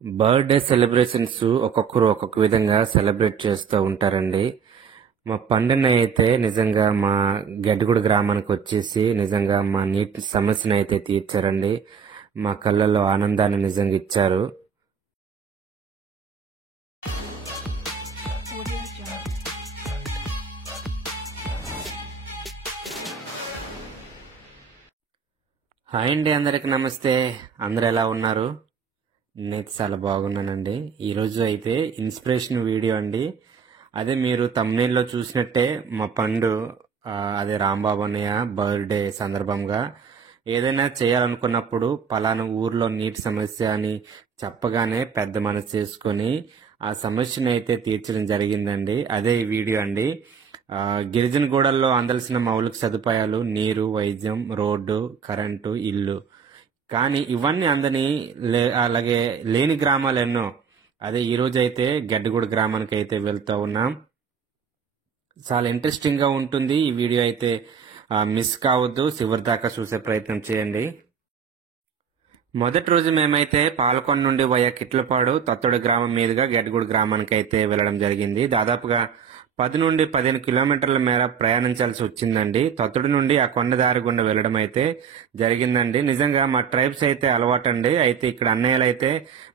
Birthday celebrations ఒక్కొక్కరు ఒక్కొక్క విధంగా సెలబ్రేట్ చేస్తూ ఉంటారండి. మా పండుగ అయితే నిజంగా మా గడ్డిగూడ గ్రామానికి వచ్చేసి నిజంగా మా నీటి సమస్యను అయితే తీర్చారండి. మా కళ్ళల్లో ఆనందాన్ని నిజంగా ఇచ్చారు. హాయ్ అండి, అందరికి నమస్తే. అందరు ఎలా ఉన్నారు? నేనైతే చాలా బాగున్నానండి. ఈరోజు అయితే ఇన్స్పిరేషన్ వీడియో అండి. అదే మీరు తమ్నేల్లో చూసినట్టే మా పండు అదే రాంబాబు అన్నయ్య బర్త్డే సందర్భంగా ఏదైనా చేయాలనుకున్నప్పుడు పలానా ఊర్లో నీటి సమస్య అని చెప్పగానే పెద్ద మనసు చేసుకొని ఆ సమస్యను అయితే తీర్చడం జరిగిందండి. అదే ఈ వీడియో అండి. గిరిజన గూడల్లో అందాల్సిన మౌలిక సదుపాయాలు నీరు, వైద్యం, రోడ్డు, కరెంటు, ఇల్లు. కానీ ఇవన్నీ అందని అలాగే లేని గ్రామాలు ఎన్నో. అదే ఈ రోజు అయితే గడ్డిగూడ గ్రామానికి అయితే వెళ్తూ ఉన్నాం. చాలా ఇంట్రెస్టింగ్ గా ఉంటుంది ఈ వీడియో అయితే. మిస్ కావద్దు, చివరి దాకా చూసే ప్రయత్నం చేయండి. మొదటి రోజు మేమైతే పాలకొండ నుండి వయా కిట్లపాడు తత్తోడు గ్రామం మీదుగా గడ్డిగూడ గ్రామానికి అయితే వెళ్ళడం జరిగింది. దాదాపుగా 10 నుండి 15 కిలోమీటర్ల మేర ప్రయాణించాల్సి వచ్చిందండి. తొత్తడి నుండి ఆ కొండ దారి గుండా వెళ్ళడం అయితే జరిగిందండి. నిజంగా మా ట్రైబ్స్ అయితే అలవాటండి. అయితే ఇక్కడ అన్నయ్యలు అయితే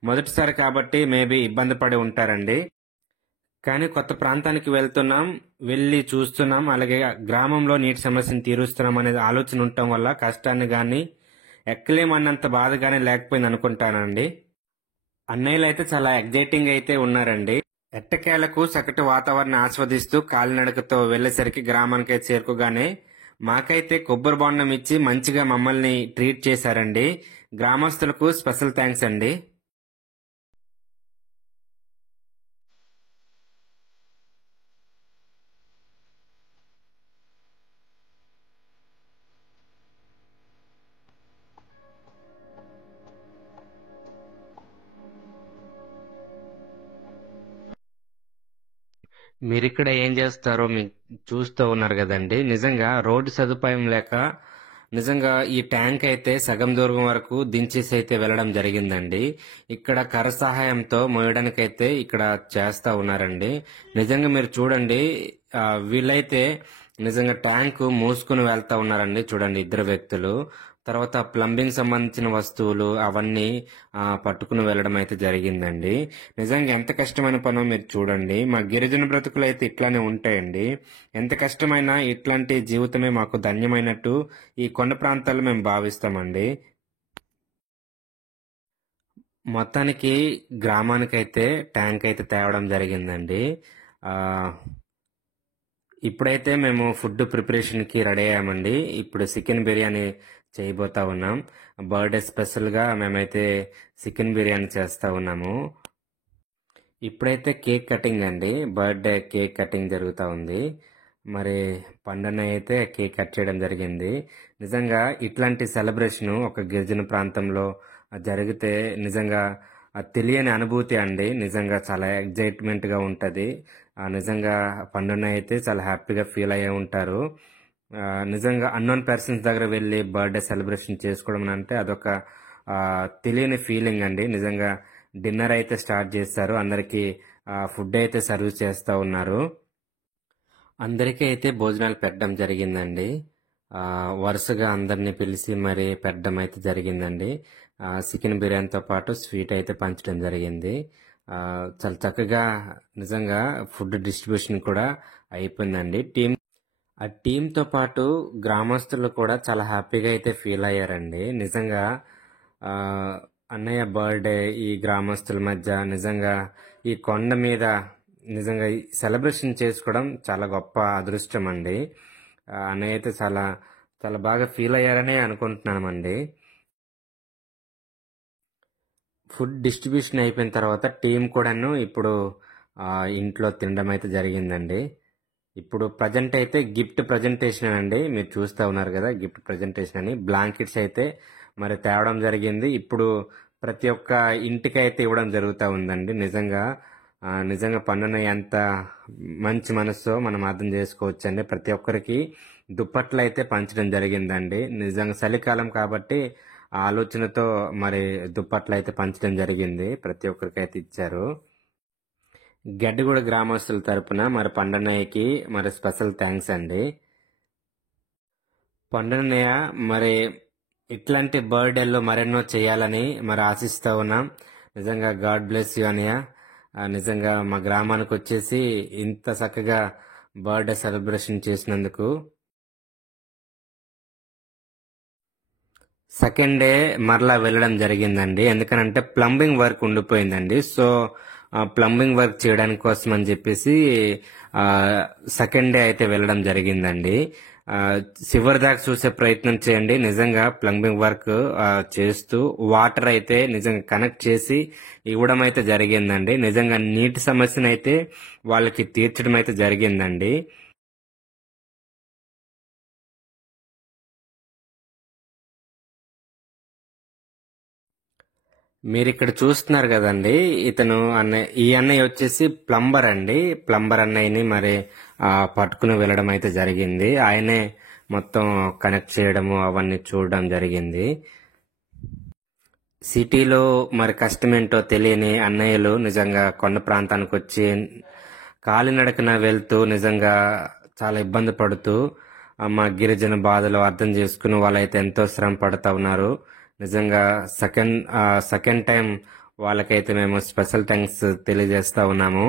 మొదటిసారి కాబట్టి మేబీ ఇబ్బంది పడి ఉంటారండి. కానీ కొత్త ప్రాంతానికి వెళ్తున్నాం, వెళ్ళి చూస్తున్నాం, అలాగే గ్రామంలో నీటి సమస్యను తీరుస్తున్నాం అనేది ఆలోచన ఉండటం వల్ల కష్టాన్ని కానీ ఎక్కలేమన్నంత బాధ కానీ లేకపోయింది అనుకుంటానండి. అన్నయ్యలు అయితే చాలా ఎగ్జైటింగ్ అయితే ఉన్నారండి. ఎట్టకేలకు చక్కటి వాతావరణం ఆస్వాదిస్తూ కాలినడకతో వెళ్లేసరికి గ్రామానికి చేరుకోగానే మాకైతే కొబ్బరి బొండం ఇచ్చి మంచిగా మమ్మల్ని ట్రీట్ చేశారండి. గ్రామస్తులకు స్పెషల్ థ్యాంక్స్ అండి. మీరిక్కడ ఏం చేస్తారో మీకు చూస్తూ ఉన్నారు కదండి. నిజంగా రోడ్డు సదుపాయం లేక నిజంగా ఈ ట్యాంక్ అయితే సగం దూరం వరకు దించేసి అయితే వెళ్ళడం జరిగిందండి. ఇక్కడ కర సహాయంతో మోయడానికైతే ఇక్కడ చేస్తా ఉన్నారండి. నిజంగా మీరు చూడండి, వీళ్ళైతే నిజంగా ట్యాంక్ మూసుకుని వెళ్తా ఉన్నారండి. చూడండి, ఇద్దరు వ్యక్తులు. తర్వాత ప్లంబింగ్ సంబంధించిన వస్తువులు అవన్నీ పట్టుకుని వెళ్ళడం అయితే జరిగిందండి. నిజంగా ఎంత కష్టమైన పనో మీరు చూడండి. మా గిరిజన బ్రతుకులు అయితే ఇట్లానే ఉంటాయండి. ఎంత కష్టమైనా ఇట్లాంటి జీవితమే మాకు ధన్యమైనట్టు ఈ కొండ ప్రాంతాల్లో మేము భావిస్తామండి. మొత్తానికి గ్రామానికైతే ట్యాంక్ అయితే తేవడం జరిగిందండి. ఆ ఇప్పుడైతే మేము ఫుడ్ ప్రిపరేషన్కి రెడీ అయ్యామండి. ఇప్పుడు చికెన్ బిర్యానీ చేయబోతా ఉన్నాం. బర్త్డే స్పెషల్గా మేమైతే చికెన్ బిర్యానీ చేస్తా ఉన్నాము. ఇప్పుడైతే కేక్ కటింగ్ అండి. బర్త్డే కేక్ కటింగ్ జరుగుతూ ఉంది. మరి పండుగ అయితే కేక్ కట్ చేయడం జరిగింది. నిజంగా ఇట్లాంటి సెలబ్రేషన్ ఒక గిరిజన ప్రాంతంలో జరిగితే నిజంగా తెలియని అనుభూతి అండి. నిజంగా చాలా ఎగ్జైట్మెంట్గా ఉంటుంది. నిజంగా పండుగ అయితే చాలా హ్యాపీగా ఫీల్ అయ్యే ఉంటారు. నిజంగా అన్నోన్ పర్సన్స్ దగ్గర వెళ్ళి బర్త్డే సెలబ్రేషన్ చేసుకోవడం అంటే అదొక తెలియని ఫీలింగ్ అండి. నిజంగా డిన్నర్ అయితే స్టార్ట్ చేస్తారు. అందరికీ ఫుడ్ అయితే సర్వ్ చేస్తూ ఉన్నారు. అందరికీ అయితే భోజనాలు పెట్టడం జరిగిందండి. వరుసగా అందరినీ పిలిచి మరి పెట్టడం అయితే జరిగిందండి. చికెన్ బిర్యానీతో పాటు స్వీట్ అయితే పంచడం జరిగింది. చాలా చక్కగా నిజంగా ఫుడ్ డిస్ట్రిబ్యూషన్ కూడా అయిపోయిందండి. ఆ టీంతో పాటు గ్రామస్తులు కూడా చాలా హ్యాపీగా అయితే ఫీల్ అయ్యారండి. నిజంగా అన్నయ్య బర్త్డే ఈ గ్రామస్తుల మధ్య నిజంగా ఈ కొండ మీద నిజంగా సెలబ్రేషన్ చేసుకోవడం చాలా గొప్ప అదృష్టం అండి. అన్నయ్య అయితే చాలా చాలా బాగా ఫీల్ అయ్యారని అనుకుంటున్నామండి. ఫుడ్ డిస్ట్రిబ్యూషన్ అయిపోయిన తర్వాత టీం కూడాను ఇప్పుడు ఇంట్లో తినడం అయితే జరిగిందండి. ఇప్పుడు ప్రజెంట్ అయితే గిఫ్ట్ ప్రజెంటేషన్ అండి. మీరు చూస్తూ ఉన్నారు కదా, గిఫ్ట్ ప్రజెంటేషన్ అని బ్లాంకెట్స్ అయితే మరి తేవడం జరిగింది. ఇప్పుడు ప్రతి ఒక్క ఇంటికి అయితే ఇవ్వడం జరుగుతూ ఉందండి. నిజంగా పండుగ ఎంత మంచి మనస్సో మనం అర్థం చేసుకోవచ్చు అండి. ప్రతి ఒక్కరికి దుప్పట్లు అయితే పంచడం జరిగిందండి. నిజంగా చలికాలం కాబట్టి ఆ ఆలోచనతో మరి దుప్పట్లు అయితే పంచడం జరిగింది. ప్రతి ఒక్కరికి అయితే ఇచ్చారు. గడ్డిగూడ గ్రామస్తుల తరపున మరి పండన్నయ్యకి మరి స్పెషల్ థ్యాంక్స్ అండి. పండన్నయ్య మరి ఇట్లాంటి బర్త్డేలు మరెన్నో చేయాలని మరి ఆశిస్తా ఉన్నాం. నిజంగా గాడ్ బ్లెస్ యూ అన్నయ్య. నిజంగా మా గ్రామానికి వచ్చేసి ఇంత చక్కగా బర్త్డే సెలబ్రేషన్ చేసినందుకు. సెకండ్ డే మరలా వెళ్ళడం జరిగిందండి. ఎందుకనంటే ప్లంబింగ్ వర్క్ ఉండిపోయిందండి. సో ప్లంబింగ్ వర్క్ చేయడానికి కోసం అని చెప్పేసి సెకండ్ డే అయితే వెళ్ళడం జరిగిందండి. చివరి దాకా చూసే ప్రయత్నం చేయండి. నిజంగా ప్లంబింగ్ వర్క్ చేస్తూ వాటర్ అయితే నిజంగా కనెక్ట్ చేసి ఇవ్వడం అయితే జరిగిందండి. నిజంగా నీటి సమస్యను అయితే వాళ్ళకి తీర్చడం అయితే జరిగిందండి. మీరు ఇక్కడ చూస్తున్నారు కదండి, ఇతను ఈ అన్నయ్య వచ్చేసి ప్లంబర్ అండి. ప్లంబర్ అన్నయ్యని మరి పట్టుకుని వెళ్ళడం అయితే జరిగింది. ఆయనే మొత్తం కనెక్ట్ చేయడము అవన్నీ చూడడం జరిగింది. సిటీలో మరి కష్టమేంటో తెలియని అన్నయ్యలు నిజంగా కొండ ప్రాంతానికి వచ్చి కాలినడకన వెళ్తూ నిజంగా చాలా ఇబ్బంది పడుతూ మా గిరిజన బాధలు అర్థం చేసుకుని వాళ్ళైతే ఎంతో శ్రమ పడుతూ ఉన్నారు. నిజంగా సెకండ్ టైం వాళ్ళకైతే మేము స్పెషల్ థ్యాంక్స్ తెలియజేస్తా ఉన్నాము.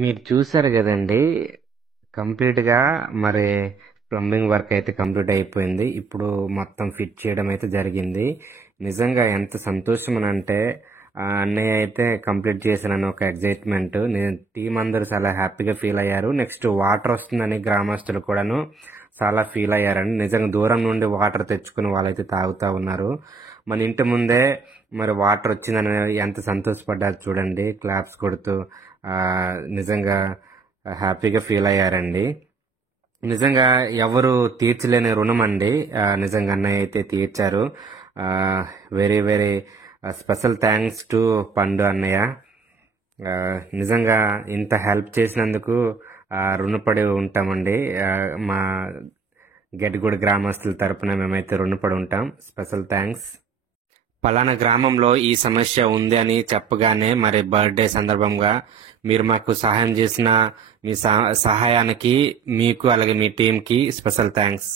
మీరు చూసారు కదండి, కంప్లీట్గా మరి ప్లంబింగ్ వర్క్ అయితే కంప్లీట్ అయిపోయింది. ఇప్పుడు మొత్తం ఫిట్ చేయడం అయితే జరిగింది. నిజంగా ఎంత సంతోషం అని అంటే అన్నయ్య అయితే కంప్లీట్ చేశానని ఒక ఎగ్జైట్మెంట్. నేను టీం అందరూ చాలా హ్యాపీగా ఫీల్ అయ్యారు. నెక్స్ట్ వాటర్ వస్తుందని గ్రామస్తులు కూడాను చాలా ఫీల్ అయ్యారండి. నిజంగా దూరం నుండి వాటర్ తెచ్చుకుని వాళ్ళైతే తాగుతూ ఉన్నారు. మన ఇంటి ముందే మరి వాటర్ వచ్చిందని ఎంత సంతోషపడ్డారు చూడండి, క్లాప్స్ కొడుతూ నిజంగా హ్యాపీగా ఫీల్ అయ్యారండి. నిజంగా ఎవరు తీర్చలేని రుణం అండి. నిజంగా అన్నయ్య అయితే తీర్చారు. Very very special thanks to Pandu అన్నయ్య. నిజంగా ఇంత హెల్ప్ చేసినందుకు రుణపడి ఉంటామండి. మా గెడ్డిగూడ గ్రామస్తుల తరపున మేమైతే రుణపడి ఉంటాం. Special thanks. పలానా గ్రామంలో ఈ సమస్య ఉంది అని చెప్పగానే మరి బర్త్డే సందర్భంగా మీరు మాకు సహాయం చేసిన మీ సహాయానికి మీకు అలాగే మీ టీంకి స్పెషల్ థ్యాంక్స్.